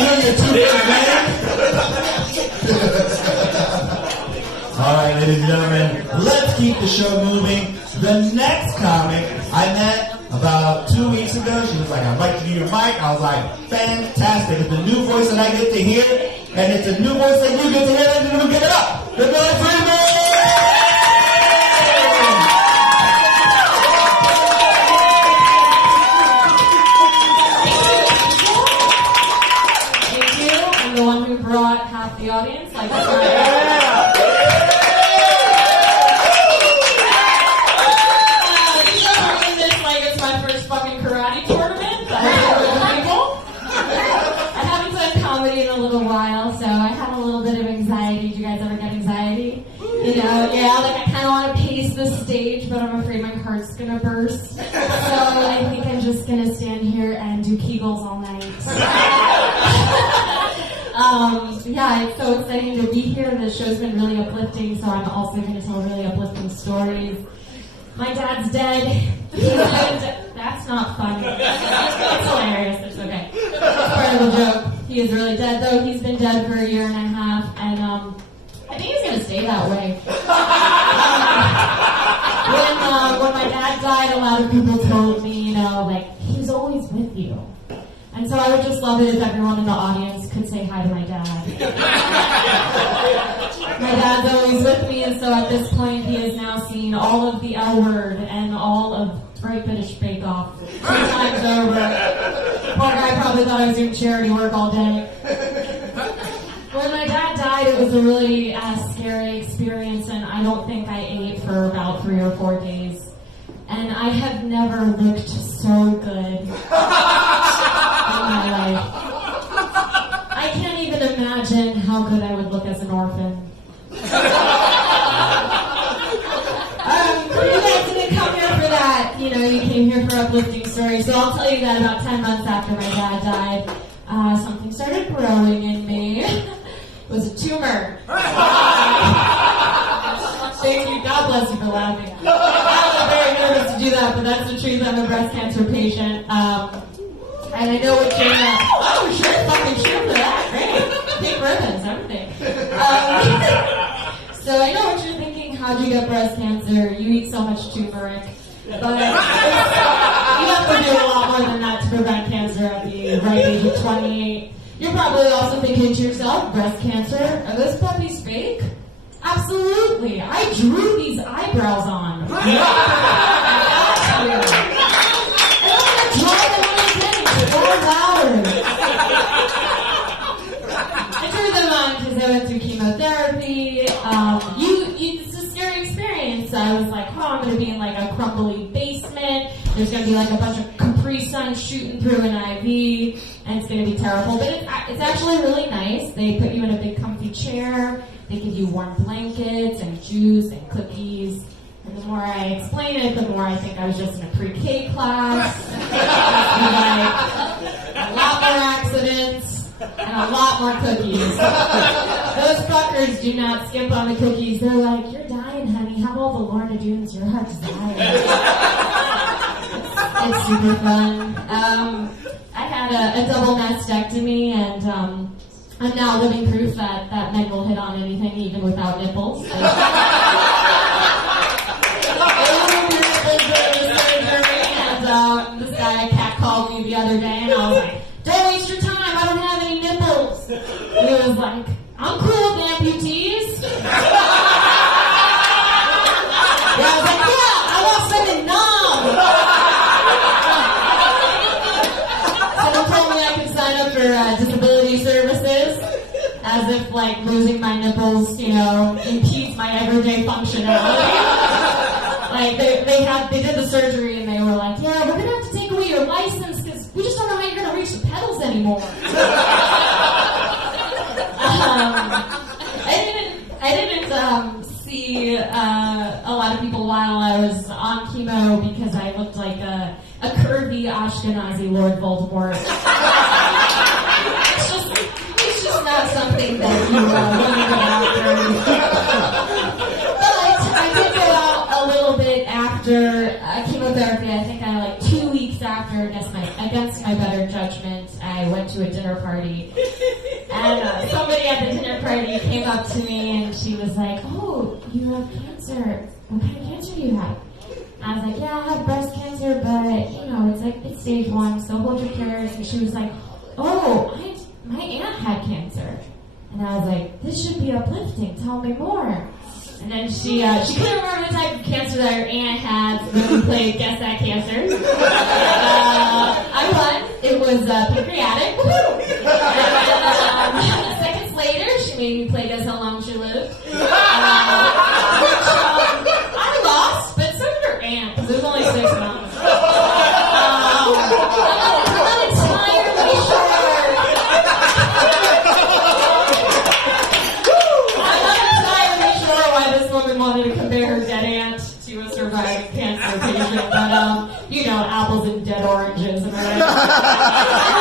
you're too big, man. All right, ladies and gentlemen, let's keep the show moving. The next comic I met about 2 weeks ago, she was like, I'd like to do your mic. I was like, fantastic. It's a new voice that I get to hear, and it's a new voice that you get to hear. Let's give it up. The Billy Freeman! Thank you. I'm the one who brought half the audience. Like, but I'm afraid my heart's gonna burst. So I think I'm just gonna stand here and do Kegels all night. Yeah, it's so exciting to be here. The show's been really uplifting, so I'm also gonna tell really uplifting stories. My dad's dead. That's not funny. It's hilarious. It's okay. It's part of the joke. He is really dead, though. He's been dead for 1.5 years, and I think he's gonna stay that way. When my dad died, a lot of people told me, like, he was always with you. And so I would just love it if everyone in the audience could say hi to my dad. My dad's always with me, and so at this point, he has now seen all of the L Word and all of Great British Bake Off 2 times over. Poor guy probably thought I was doing charity work all day. When my dad died, it was a really scary experience, and I don't think I ate for about 3 or 4 days. And I have never looked so good in my life. I can't even imagine how good I would look as an orphan. You guys didn't come here for that. You came here for uplifting stories. So I'll tell you that about 10 months after my dad died, something started growing in me. It was a tumor. Thank you. God bless you for laughing. I was very nervous to do that, but that's the truth. I'm a breast cancer patient. And I know what you're oh, sure, fucking sure for that. Great. Pink ribbons, everything. So I know what you're thinking. How'd you get breast cancer? You eat so much turmeric. But you have to do a lot more than that to prevent cancer at the right age of 28. You're probably also thinking to yourself, breast cancer? Are those puppies fake? Absolutely. I drew these eyebrows on. I don't want to draw them on again. They're I drew them on because I went through chemotherapy. It's a scary experience. I was like, I'm going to be in like a crumbly basement. There's going to be like a bunch of Capri Suns shooting through an IV, and it's going to be terrible. But it's actually really nice. They put you in a big comfy chair. They give you warm blankets and juice and cookies. And the more I explain it, the more I think I was just in a pre-K class. Like, a lot more accidents and a lot more cookies. Those fuckers do not skip on the cookies. They're like, you're dying, honey. Have all the Lorna Doones your heart desires. It's super fun. I had a double mastectomy, and I'm now living proof that men will hit on anything even without nipples. And this guy catcalled me the other day, and I was like, don't waste your time, I don't have any nipples. And he was like, I'm cool with amputees. And I was like, yeah, I want something numb. Someone told me I could sign up for disability services, as if like losing my nipples, impedes my everyday functionality. Like they did the surgery and they were like, yeah, we're gonna have to take away your license because we just don't know how you're gonna reach the pedals anymore. I didn't see a lot of people while I was on chemo because I looked like a curvy Ashkenazi Lord Voldemort. It's just not something that you want to go after. But I did go out a little bit after chemotherapy. I think 2 weeks after, against my better judgment, I I went to a dinner party, and somebody at the dinner party came up to me and she was like, "Oh, you have cancer. What kind of cancer do you have?" I was like, "Yeah, I have breast cancer, but it's stage 1, so hold your prayers." And she was like, "Oh, my aunt had cancer." And I was like, "This should be uplifting. Tell me more." And then she couldn't remember the type of cancer that her aunt had, so then we played Guess That Cancer. And, I won. It was pancreatic. And then, seconds later, she made me play Guess How Long She Lived. Which, I lost, but so did her aunt, because it was only 6 months. I'm not entirely sure. This woman wanted to compare her dead aunt to a surviving cancer patient, but apples and dead oranges, am I right?